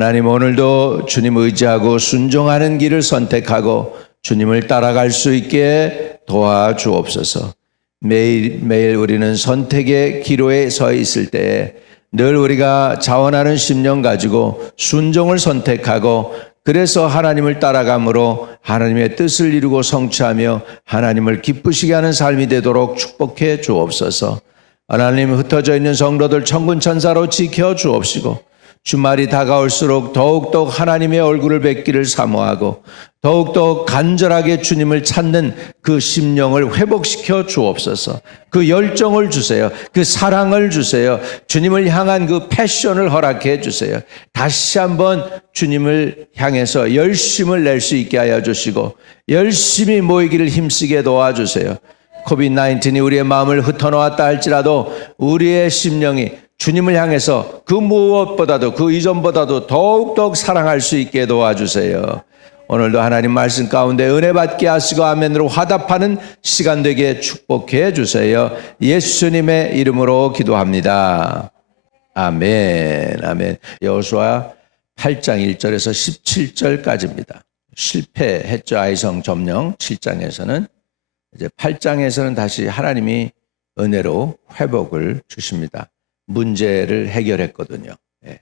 하나님 오늘도 주님 의지하고 순종하는 길을 선택하고 주님을 따라갈 수 있게 도와주옵소서. 매일 매일 우리는 선택의 기로에 서 있을 때에 늘 우리가 자원하는 심령 가지고 순종을 선택하고 그래서 하나님을 따라감으로 하나님의 뜻을 이루고 성취하며 하나님을 기쁘시게 하는 삶이 되도록 축복해 주옵소서. 하나님 흩어져 있는 성도들 천군 천사로 지켜 주옵시고 주말이 다가올수록 더욱더 하나님의 얼굴을 뵙기를 사모하고 더욱더 간절하게 주님을 찾는 그 심령을 회복시켜 주옵소서. 그 열정을 주세요. 그 사랑을 주세요. 주님을 향한 그 패션을 허락해 주세요. 다시 한번 주님을 향해서 열심을 낼 수 있게 하여 주시고 열심히 모이기를 힘쓰게 도와주세요. 코비드 19이 우리의 마음을 흩어놓았다 할지라도 우리의 심령이 주님을 향해서 그 무엇보다도 그 이전보다도 더욱더욱 사랑할 수 있게 도와주세요. 오늘도 하나님 말씀 가운데 은혜 받게 하시고 아멘으로 화답하는 시간 되게 축복해 주세요. 예수님의 이름으로 기도합니다. 아멘. 아멘. 여호수아 8장 1절에서 17절까지입니다. 실패했죠. 아이성 점령 7장에서는 이제 8장에서는 다시 하나님이 은혜로 회복을 주십니다. 문제를 해결했거든요. 예.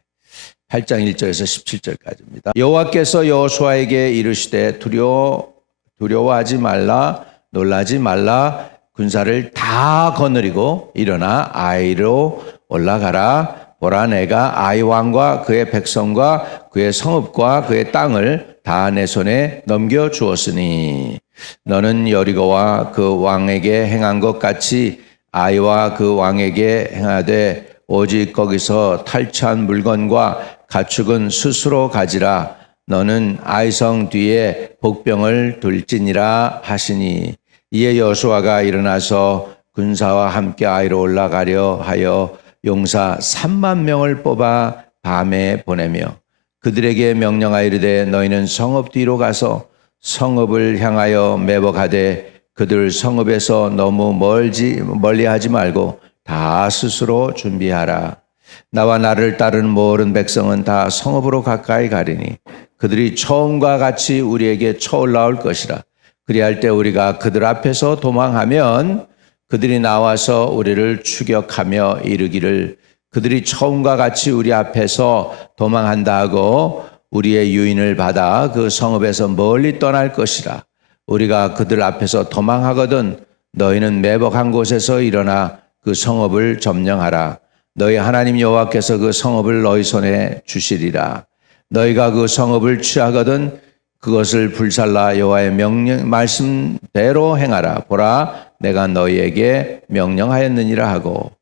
8장 1절에서 17절까지입니다. 여호와께서 여호수아에게 이르시되 두려워 두려워하지 말라 놀라지 말라 군사를 다 거느리고 일어나 아이로 올라가라 보라 내가 아이 왕과 그의 백성과 그의 성읍과 그의 땅을 다 내 손에 넘겨 주었으니 너는 여리고와 그 왕에게 행한 것 같이 아이와 그 왕에게 행하되 오직 거기서 탈취한 물건과 가축은 스스로 가지라. 너는 아이성 뒤에 복병을 둘지니라 하시니. 이에 여수아가 일어나서 군사와 함께 아이로 올라가려 하여 용사 3만 명을 뽑아 밤에 보내며 그들에게 명령하여 이르되 너희는 성읍 뒤로 가서 성읍을 향하여 매복하되 그들 성읍에서 너무 멀지 멀리하지 말고 다 스스로 준비하라. 나와 나를 따르는 모든 백성은 다 성읍으로 가까이 가리니 그들이 처음과 같이 우리에게 쳐올라올 것이라. 그리할 때 우리가 그들 앞에서 도망하면 그들이 나와서 우리를 추격하며 이르기를 그들이 처음과 같이 우리 앞에서 도망한다 하고 우리의 유인을 받아 그 성읍에서 멀리 떠날 것이라. 우리가 그들 앞에서 도망하거든 너희는 매복한 곳에서 일어나 그 성읍을 점령하라. 너희 하나님 여호와께서 그 성읍을 너희 손에 주시리라. 너희가 그 성읍을 취하거든 그것을 불살라 여호와의 명령 말씀대로 행하라. 보라, 내가 너희에게 명령하였느니라 하고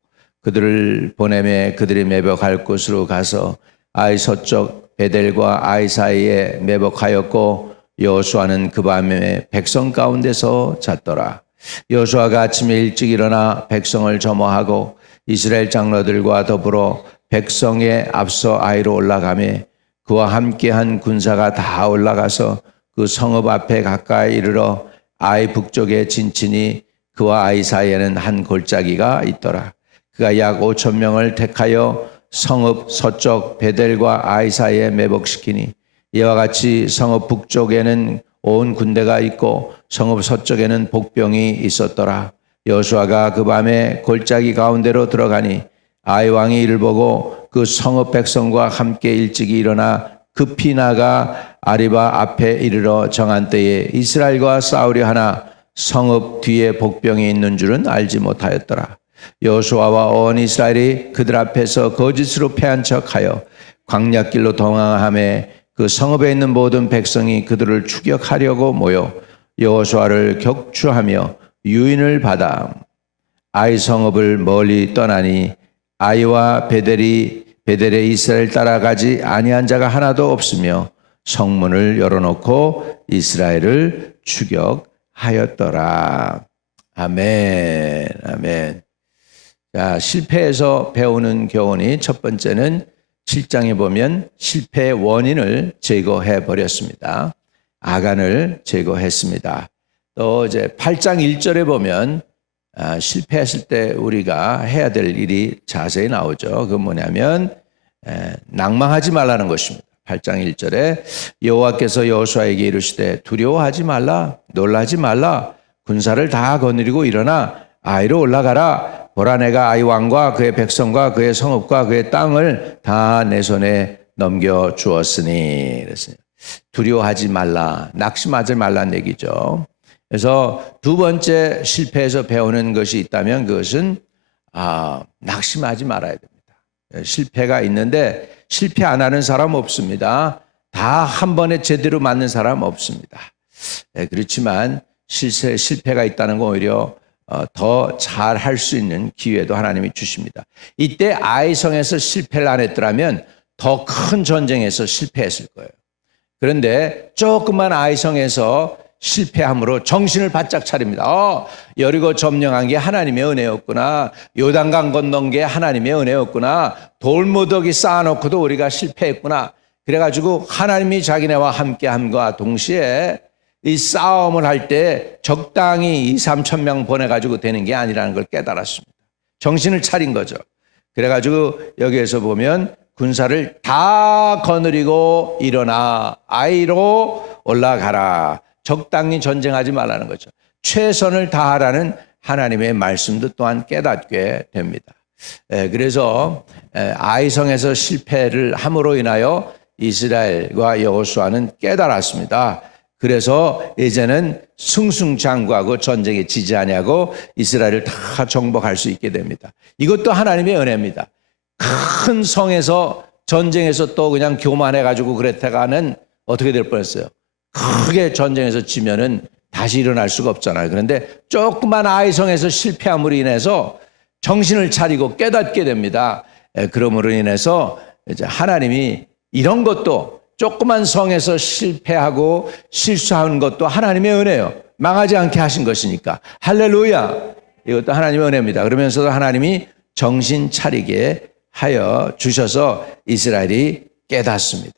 그들을 보내매 그들이 매복할 곳으로 가서 아이 서쪽 베델과 아이 사이에 매복하였고 여호수아는 그 밤에 백성 가운데서 잤더라. 여호수아가 아침에 일찍 일어나 백성을 점호하고 이스라엘 장로들과 더불어 백성에 앞서 아이로 올라가매 그와 함께한 군사가 다 올라가서 그 성읍 앞에 가까이 이르러 아이 북쪽에 진친이 그와 아이 사이에는 한 골짜기가 있더라. 그가 약 5천 명을 택하여 성읍 서쪽 베델과 아이 사이에 매복시키니 이와 같이 성읍 북쪽에는 온 군대가 있고 성읍 서쪽에는 복병이 있었더라. 여수아가 그 밤에 골짜기 가운데로 들어가니 아이 왕이 이를 보고 그 성읍 백성과 함께 일찍이 일어나 급히 나가 아리바 앞에 이르러 정한 때에 이스라엘과 싸우려 하나 성읍 뒤에 복병이 있는 줄은 알지 못하였더라. 여호수아와 온 이스라엘이 그들 앞에서 거짓으로 패한 척하여 광야길로 동항함에 그 성읍에 있는 모든 백성이 그들을 추격하려고 모여 여호수아를 격추하며 유인을 받아 아이 성읍을 멀리 떠나니 아이와 베델이 베델의 이스라엘 따라가지 아니한 자가 하나도 없으며 성문을 열어놓고 이스라엘을 추격하였더라. 아멘, 아멘. 자, 실패에서 배우는 교훈이 첫 번째는 7장에 보면 실패의 원인을 제거해 버렸습니다. 아간을 제거했습니다. 또 이제 8장 1절에 보면 아, 실패했을 때 우리가 해야 될 일이 자세히 나오죠. 그 뭐냐면 에, 낭망하지 말라는 것입니다. 8장 1절에 여호와께서 여호수아에게 이르시되 두려워하지 말라 놀라지 말라 군사를 다 거느리고 일어나 아이로 올라가라 보라 내가 아이 왕과 그의 백성과 그의 성읍과 그의 땅을 다 내 손에 넘겨 주었으니 그랬어요. 두려워하지 말라 낙심하지 말라는 얘기죠. 그래서 두 번째 실패에서 배우는 것이 있다면 그것은 아, 낙심하지 말아야 됩니다. 실패가 있는데 실패 안 하는 사람 없습니다. 다 한 번에 제대로 맞는 사람 없습니다. 예, 그렇지만 실패, 실패가 있다는 건 오히려 어, 더 잘 할 수 있는 기회도 하나님이 주십니다. 이때 아이성에서 실패를 안 했더라면 더 큰 전쟁에서 실패했을 거예요. 그런데 조금만 아이성에서 실패함으로 정신을 바짝 차립니다. 어, 여리고 점령한 게 하나님의 은혜였구나. 요단강 건넌 게 하나님의 은혜였구나. 돌무더기 쌓아놓고도 우리가 실패했구나. 그래가지고 하나님이 자기네와 함께 함과 동시에 이 싸움을 할 때 적당히 2, 3천 명 보내가지고 되는 게 아니라는 걸 깨달았습니다. 정신을 차린 거죠. 그래가지고 여기에서 보면 군사를 다 거느리고 일어나 아이로 올라가라. 적당히 전쟁하지 말라는 거죠. 최선을 다하라는 하나님의 말씀도 또한 깨닫게 됩니다. 에, 그래서 에, 아이성에서 실패를 함으로 인하여 이스라엘과 여호수아는 깨달았습니다. 그래서 이제는 승승장구하고 전쟁에 지지 아니하고 이스라엘을 다 정복할 수 있게 됩니다. 이것도 하나님의 은혜입니다. 큰 성에서 전쟁에서 또 그냥 교만해 가지고 그랬다가는 어떻게 될 뻔했어요. 크게 전쟁에서 지면은 다시 일어날 수가 없잖아요. 그런데 조그만 아이 성에서 실패함으로 인해서 정신을 차리고 깨닫게 됩니다. 에, 그러므로 인해서 이제 하나님이 이런 것도 조그만 성에서 실패하고 실수하는 것도 하나님의 은혜요. 망하지 않게 하신 것이니까. 할렐루야. 이것도 하나님의 은혜입니다. 그러면서도 하나님이 정신 차리게 하여 주셔서 이스라엘이 깨닫습니다.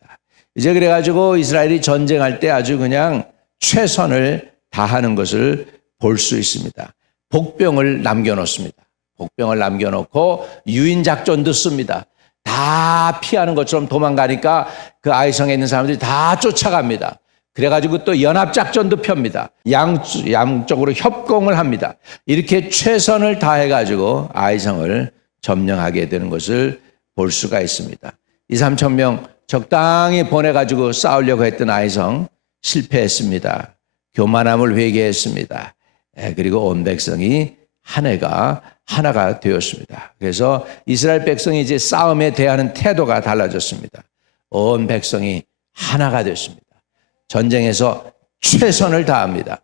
이제 그래가지고 이스라엘이 전쟁할 때 아주 그냥 최선을 다하는 것을 볼 수 있습니다. 복병을 남겨놓습니다. 복병을 남겨놓고 유인 작전도 씁니다. 다 피하는 것처럼 도망가니까 그 아이성에 있는 사람들이 다 쫓아갑니다. 그래가지고 또 연합작전도 펴니다. 양, 양쪽으로 협공을 합니다. 이렇게 최선을 다해가지고 아이성을 점령하게 되는 것을 볼 수가 있습니다. 2, 3천 명 적당히 보내가지고 싸우려고 했던 아이성 실패했습니다. 교만함을 회개했습니다. 예, 그리고 온 백성이 한 해가 하나가 되었습니다. 그래서 이스라엘 백성이 이제 싸움에 대하는 태도가 달라졌습니다. 온 백성이 하나가 됐습니다. 전쟁에서 최선을 다합니다.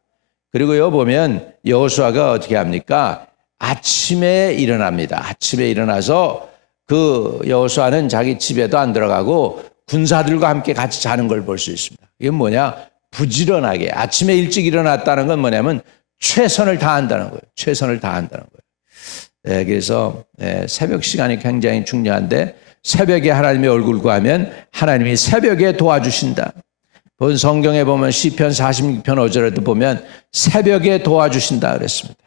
그리고요 보면 여호수아가 어떻게 합니까? 아침에 일어납니다. 아침에 일어나서 그 여호수아는 자기 집에도 안 들어가고 군사들과 함께 같이 자는 걸 볼 수 있습니다. 이게 뭐냐? 부지런하게 아침에 일찍 일어났다는 건 뭐냐면 최선을 다한다는 거예요. 최선을 다한다는 거예요. 예, 그래서 예, 새벽 시간이 굉장히 중요한데 새벽에 하나님의 얼굴 구하면 하나님이 새벽에 도와주신다. 본 성경에 보면 시편 46편 5절에도 보면 새벽에 도와주신다 그랬습니다.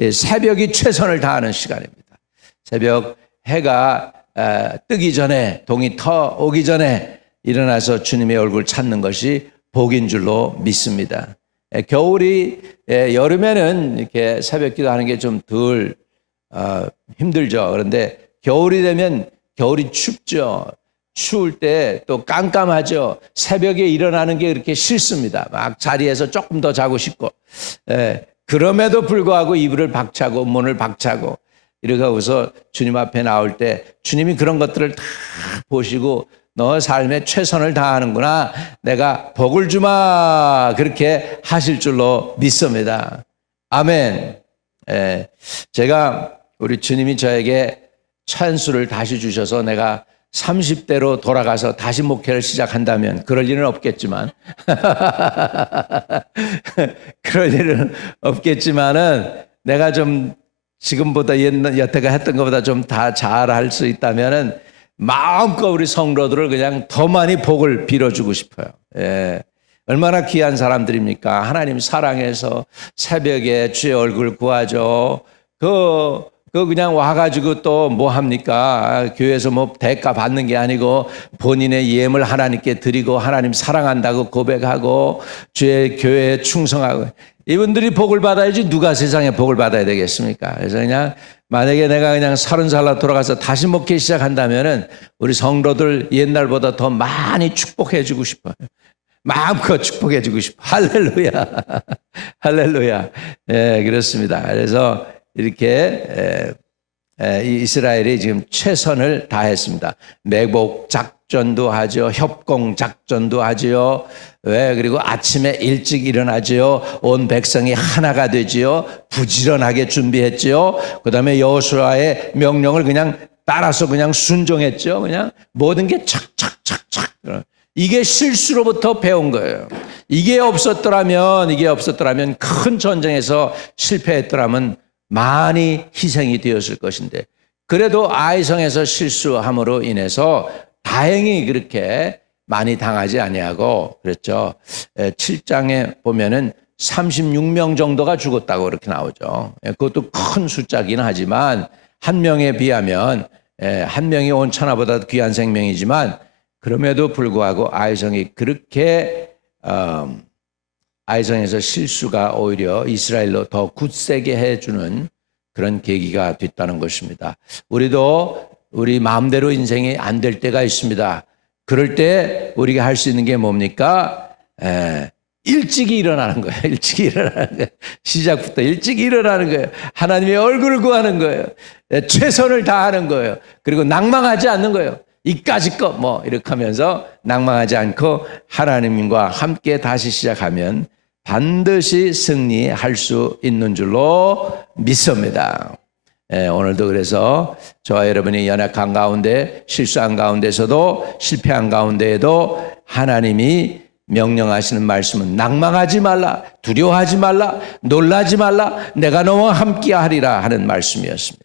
예, 새벽이 최선을 다하는 시간입니다. 새벽 해가 아, 뜨기 전에 동이 터 오기 전에 일어나서 주님의 얼굴 찾는 것이 복인 줄로 믿습니다. 예, 겨울이 예, 여름에는 이렇게 새벽 기도하는 게 좀 덜 어, 힘들죠. 그런데 겨울이 되면 겨울이 춥죠. 추울 때 또 깜깜하죠. 새벽에 일어나는 게 그렇게 싫습니다. 막 자리에서 조금 더 자고 싶고. 예, 그럼에도 불구하고 이불을 박차고 문을 박차고 이렇게 하고서 주님 앞에 나올 때 주님이 그런 것들을 다 보시고 너 삶에 최선을 다하는구나. 내가 복을 주마. 그렇게 하실 줄로 믿습니다. 아멘. 예, 제가 우리 주님이 저에게 찬수를 다시 주셔서 내가 30대로 돌아가서 다시 목회를 시작한다면 그럴 일은 없겠지만 그럴 일은 없겠지만은 내가 좀 지금보다 옛날 여태가 했던 것보다 좀 다 잘할 수 있다면은 마음껏 우리 성도들을 그냥 더 많이 복을 빌어주고 싶어요. 예. 얼마나 귀한 사람들입니까? 하나님 사랑해서 새벽에 주의 얼굴 구하죠. 그, 그 그냥 와가지고 또 뭐 합니까? 교회에서 뭐 대가 받는 게 아니고 본인의 예물 하나님께 드리고 하나님 사랑한다고 고백하고 주의 교회에 충성하고 이분들이 복을 받아야지 누가 세상에 복을 받아야 되겠습니까? 그래서 그냥 만약에 내가 그냥 서른 살로 돌아가서 다시 먹기 시작한다면은 우리 성도들 옛날보다 더 많이 축복해 주고 싶어요. 마음껏 축복해 주고 싶어. 할렐루야. 할렐루야. 예, 그렇습니다. 그래서 이렇게 이스라엘이 지금 최선을 다했습니다. 매복 작전도 하죠. 협공 작전도 하지요. 왜? 그리고 아침에 일찍 일어나지요. 온 백성이 하나가 되지요. 부지런하게 준비했지요. 그 다음에 여호수아의 명령을 그냥 따라서 그냥 순종했죠. 그냥 모든 게 착착착착. 이게 실수로부터 배운 거예요. 이게 없었더라면 이게 없었더라면 큰 전쟁에서 실패했더라면 많이 희생이 되었을 것인데 그래도 아이성에서 실수함으로 인해서 다행히 그렇게 많이 당하지 아니하고 그랬죠. 7장에 보면은 36명 정도가 죽었다고 그렇게 나오죠. 예, 그것도 큰 숫자긴 하지만 한 명에 비하면 예, 한 명이 온 천하보다 귀한 생명이지만 그럼에도 불구하고 아이성이 그렇게 음, 아이성에서 실수가 오히려 이스라엘로 더 굳세게 해주는 그런 계기가 됐다는 것입니다. 우리도 우리 마음대로 인생이 안 될 때가 있습니다. 그럴 때 우리가 할 수 있는 게 뭡니까? 에, 일찍이 일어나는 거예요. 일찍 일어나는 거예요. 시작부터 일찍 일어나는 거예요. 하나님의 얼굴을 구하는 거예요. 에, 최선을 다하는 거예요. 그리고 낭망하지 않는 거예요. 이까지 거뭐 이렇게 하면서 낭망하지 않고 하나님과 함께 다시 시작하면 반드시 승리할 수 있는 줄로 믿습니다. 예, 오늘도 그래서 저와 여러분이 연약한 가운데 실수한 가운데서도 실패한 가운데에도 하나님이 명령하시는 말씀은 낭망하지 말라, 두려워하지 말라, 놀라지 말라, 내가 너와 함께 하리라 하는 말씀이었습니다.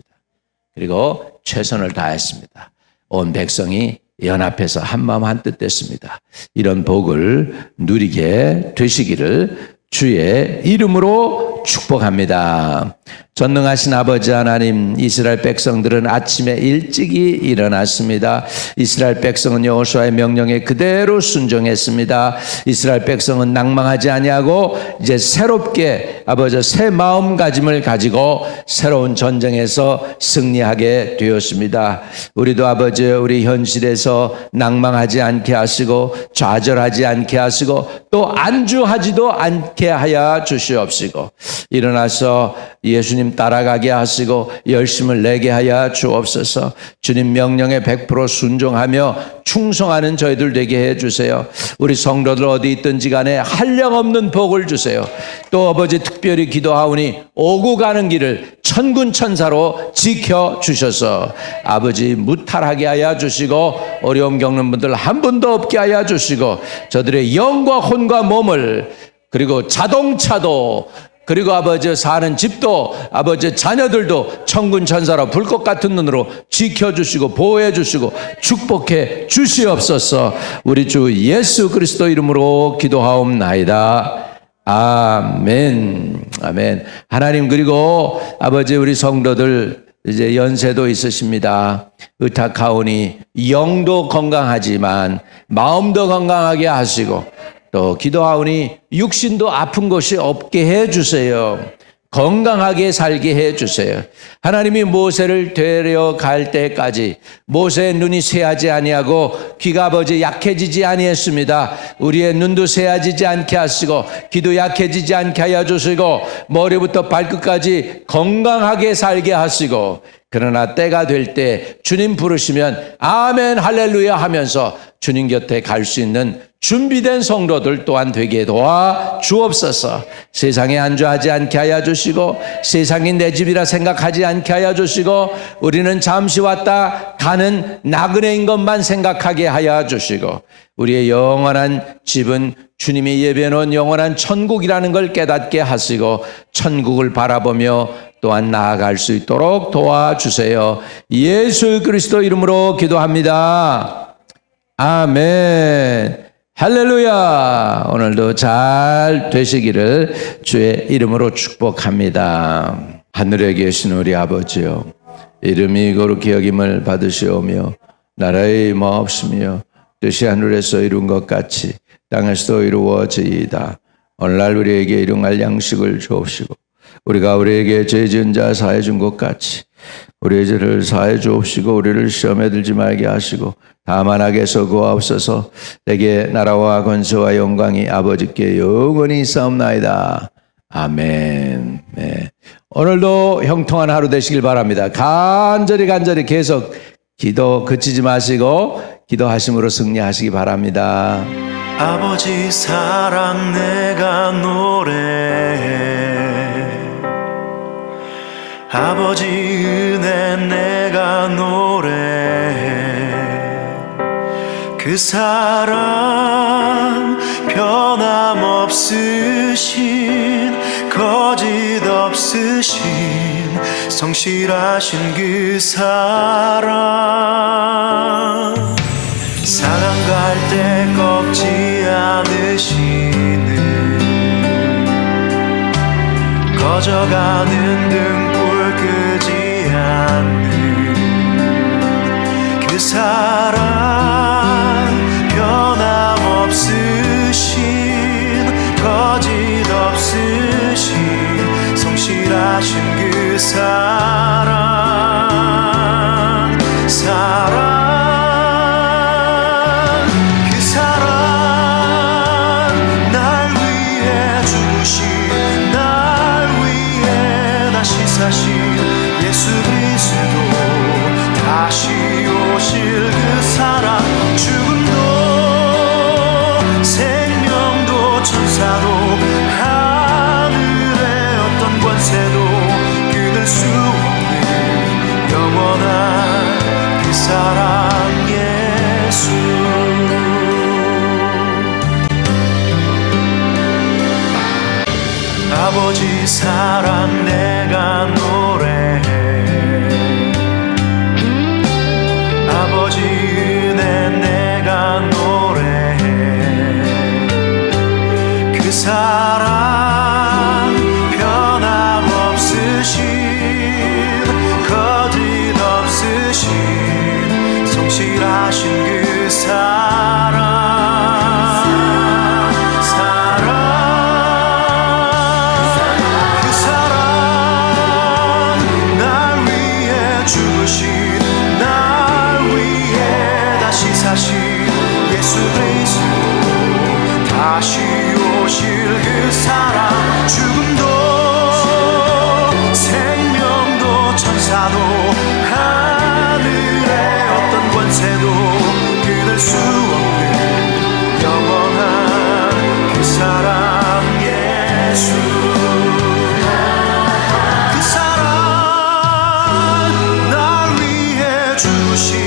그리고 최선을 다했습니다. 온 백성이 연합해서 한마음 한뜻 됐습니다. 이런 복을 누리게 되시기를 주의 이름으로 축복합니다. 전능하신 아버지 하나님 이스라엘 백성들은 아침에 일찍이 일어났습니다. 이스라엘 백성은 여호수아의 명령에 그대로 순종했습니다. 이스라엘 백성은 낭망하지 아니하고 이제 새롭게 아버지 새 마음가짐을 가지고 새로운 전쟁에서 승리하게 되었습니다. 우리도 아버지 우리 현실에서 낭망하지 않게 하시고 좌절하지 않게 하시고 또 안주하지도 않게 하여 주시옵시고 일어나서 예수님 따라가게 하시고 열심을 내게 하여 주옵소서. 주님 명령에 100% 순종하며 충성하는 저희들 되게 해 주세요. 우리 성도들 어디 있든지 간에 한량 없는 복을 주세요. 또 아버지 특별히 기도하오니 오고 가는 길을 천군 천사로 지켜 주셔서 아버지 무탈하게 하여 주시고 어려움 겪는 분들 한 분도 없게 하여 주시고 저들의 영과 혼과 몸을 그리고 자동차도 그리고 아버지 사는 집도 아버지 자녀들도 천군 천사로 불꽃 같은 눈으로 지켜주시고 보호해주시고 축복해 주시옵소서 우리 주 예수 그리스도 이름으로 기도하옵나이다. 아멘. 아멘. 하나님 그리고 아버지 우리 성도들 이제 연세도 있으십니다. 의탁하오니 영도 건강하지만 마음도 건강하게 하시고 또 기도하오니 육신도 아픈 것이 없게 해 주세요. 건강하게 살게 해 주세요. 하나님이 모세를 데려갈 때까지 모세의 눈이 새하지 아니하고 귀가 아버지 약해지지 아니했습니다. 우리의 눈도 새하지지 않게 하시고 귀도 약해지지 않게 하여 주시고 머리부터 발끝까지 건강하게 살게 하시고 그러나 때가 될 때 주님 부르시면 아멘 할렐루야 하면서 주님 곁에 갈 수 있는 준비된 성도들 또한 되게 도와 주옵소서. 세상에 안주하지 않게 하여 주시고 세상이 내 집이라 생각하지 않게 하여 주시고 우리는 잠시 왔다 가는 나그네인 것만 생각하게 하여 주시고 우리의 영원한 집은 주님이 예배해 놓은 영원한 천국이라는 걸 깨닫게 하시고 천국을 바라보며 또한 나아갈 수 있도록 도와주세요. 예수 그리스도 이름으로 기도합니다. 아멘. 할렐루야. 오늘도 잘 되시기를 주의 이름으로 축복합니다. 하늘에 계신 우리 아버지요. 이름이 거룩히 여김을 받으시오며 나라의 마옵시며 뜻이 하늘에서 이룬 것 같이 땅에서도 이루어지이다. 오늘날 우리에게 일용할 양식을 주옵시고 우리가 우리에게 죄 지은 자 사해 준 것 같이 우리의 죄를 사해 주옵시고 우리를 시험에 들지 말게 하시고 다만 악에서 구하옵소서 내게 나라와 권세와 영광이 아버지께 영원히 있사옵나이다. 아멘. 네. 오늘도 형통한 하루 되시길 바랍니다. 간절히 간절히 계속 기도 그치지 마시고 기도하심으로 승리하시기 바랍니다. 아버지 사랑 내가 노래해 아버지 은혜 내 그 사랑 변함없으신 거짓 없으신 성실하신 그 사랑 사랑 갈 때 꺾지 않으시는 꺼져가는 등불 끄지 않는 그 사랑 거짓 없으신 성실하신 그 사랑. 사랑 사랑 예수. 아버지 사랑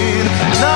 주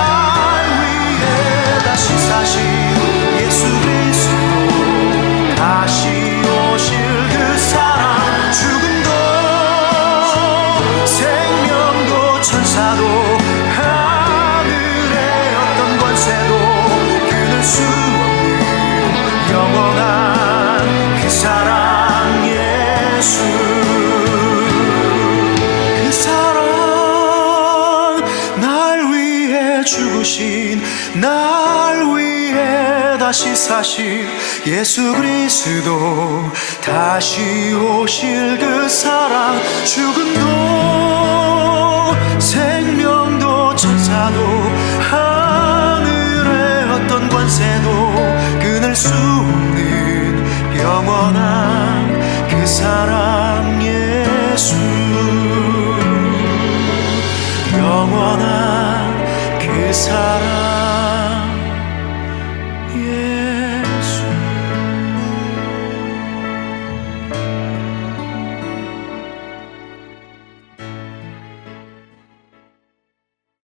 다시 사신 예수 그리스도 다시 오실 그 사랑 죽음도 생명도 천사도 하늘의 어떤 권세도 끊을 수 없는 영원한 그 사랑 예수. 영원한 그 사랑